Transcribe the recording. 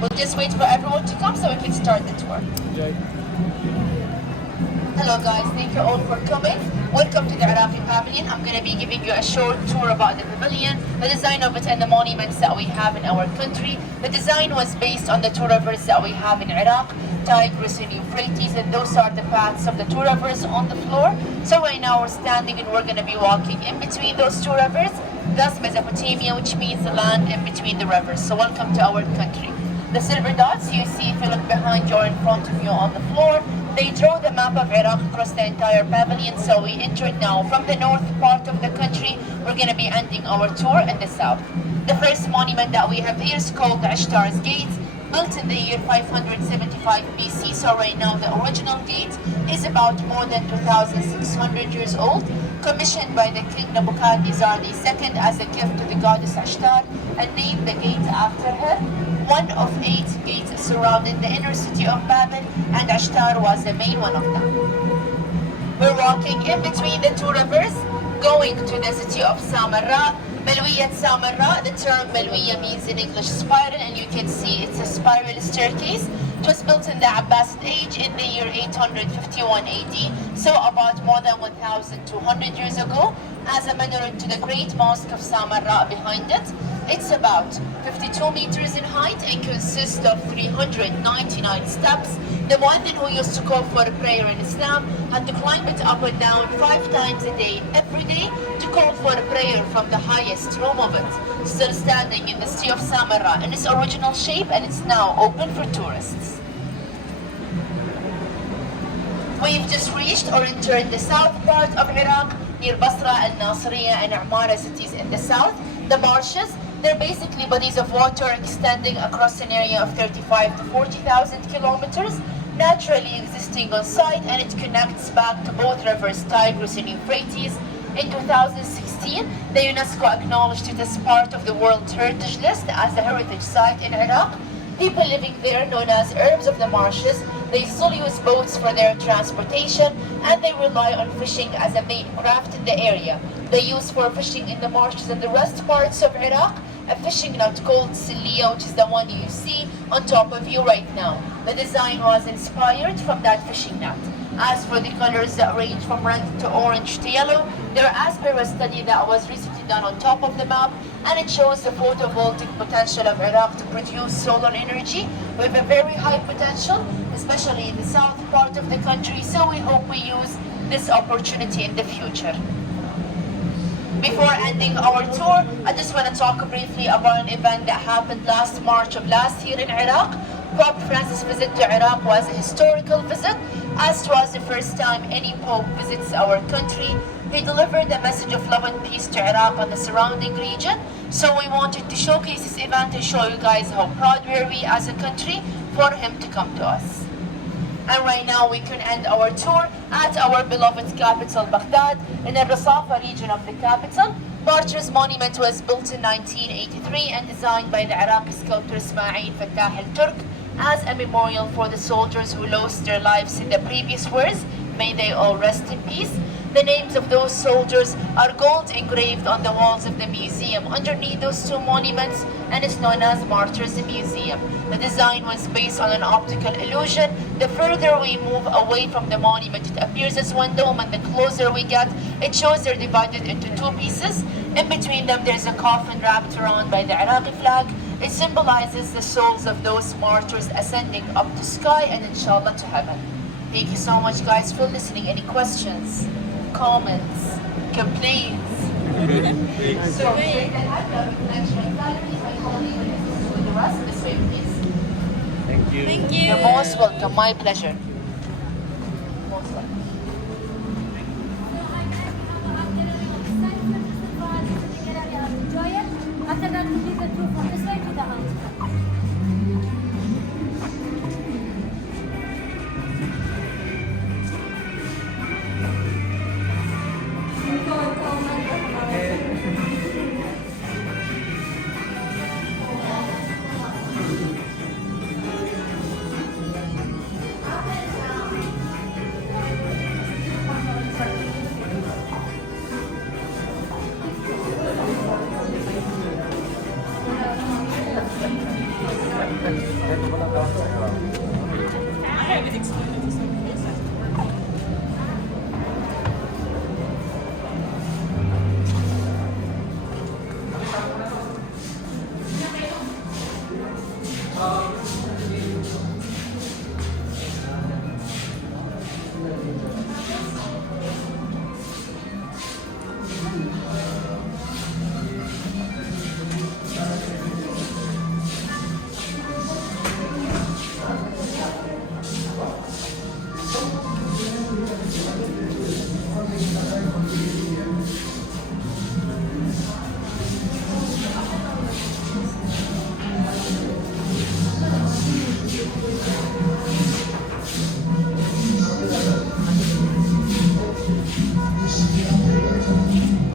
We'll just wait for everyone to come so we can start the tour. Hello guys, thank you all for coming. Welcome to the Iraqi Pavilion. I'm going to be giving you a short tour about the pavilion, the design of it and the monuments that we have in our country. The design was based on the two rivers that we have in Iraq, Tigris and Euphrates, and those are the paths of the two rivers on the floor. So right now we're standing and we're going to be walking in between those two rivers. That's Mesopotamia, which means the land in between the rivers. So welcome to our country. The silver dots you see if you look behind you or in front of you on the floor, they draw the map of Iraq across the entire pavilion. So we entered now from the north part of the country. We're going to be ending our tour in the south. The first monument that we have here is called the Ishtar's Gate, built in the year 575 BC. So right now the original gate is about more than 2,600 years old, commissioned by the king Nebuchadnezzar II as a gift to the goddess Ishtar, and named the gate after her. One of 8 gates surrounding the inner city of Babel, and Ishtar was the main one of them. We're walking in between the two rivers, going to the city of Samara. Malwiyat Samara, the term Malwiya means in English spiral, and you can see it's a spiral staircase. It was built in the Abbasid age in the year 851 AD, so about more than 1,200 years ago, as a minaret to the great Mosque of Samara behind it. It's about 52 meters in height and consists of 399 steps. The muezzin who used to call for a prayer in Islam had to climb it up and down 5 times a day, every day, to call for a prayer from the highest room of it. Still standing in the city of Samara in its original shape, and it's now open for tourists. We've just reached or entered the south part of Iraq, near Basra, Al-Nasiriyah and Amara cities in the south. The marshes, they're basically bodies of water extending across an area of 35 to 40,000 kilometers, naturally existing on site, and it connects back to both rivers Tigris and Euphrates. In 2016, the UNESCO acknowledged it as part of the World Heritage List as a heritage site in Iraq. People living there, known as Arabs of the Marshes, they still use boats for their transportation, and they rely on fishing as a main craft in the area. They use for fishing in the marshes and the rest parts of Iraq a fishing net called Siliya, which is the one you see on top of you right now. The design was inspired from that fishing net. As for the colors that range from red to orange to yellow, they're as per a study that was recently done on top of the map, and it shows the photovoltaic potential of Iraq to produce solar energy with a very high potential, especially in the south part of the country, so we hope we use this opportunity in the future. Before ending our tour, I just want to talk briefly about an event that happened last March of last year in Iraq. Pope Francis' visit to Iraq was a historical visit, as it was the first time any Pope visits our country. He delivered a message of love and peace to Iraq and the surrounding region. So we wanted to showcase this event and show you guys how proud we are as a country for him to come to us. And right now we can end our tour at our beloved capital, Baghdad, in the Rasafa region of the capital. Martyrs Monument was built in 1983 and designed by the Iraqi sculptor Ismail Fattah al-Turk as a memorial for the soldiers who lost their lives in the previous wars. May they all rest in peace. The names of those soldiers are gold engraved on the walls of the museum underneath those two monuments, and is known as Martyrs Museum. The design was based on an optical illusion. The further we move away from the monument, it appears as one dome, and the closer we get, it shows they're divided into 2 pieces. In between them, there's a coffin wrapped around by the Iraqi flag. It symbolizes the souls of those martyrs ascending up to sky and inshallah to heaven. Thank you so much guys for listening. Any questions, comments, complaints? So shake the hand, extra galleries, my colleague with the rest. This way please. Thank you. Thank you. You're most welcome, my pleasure. Most welcome. After that, we leave the tour from this way to the house. I have it excluded.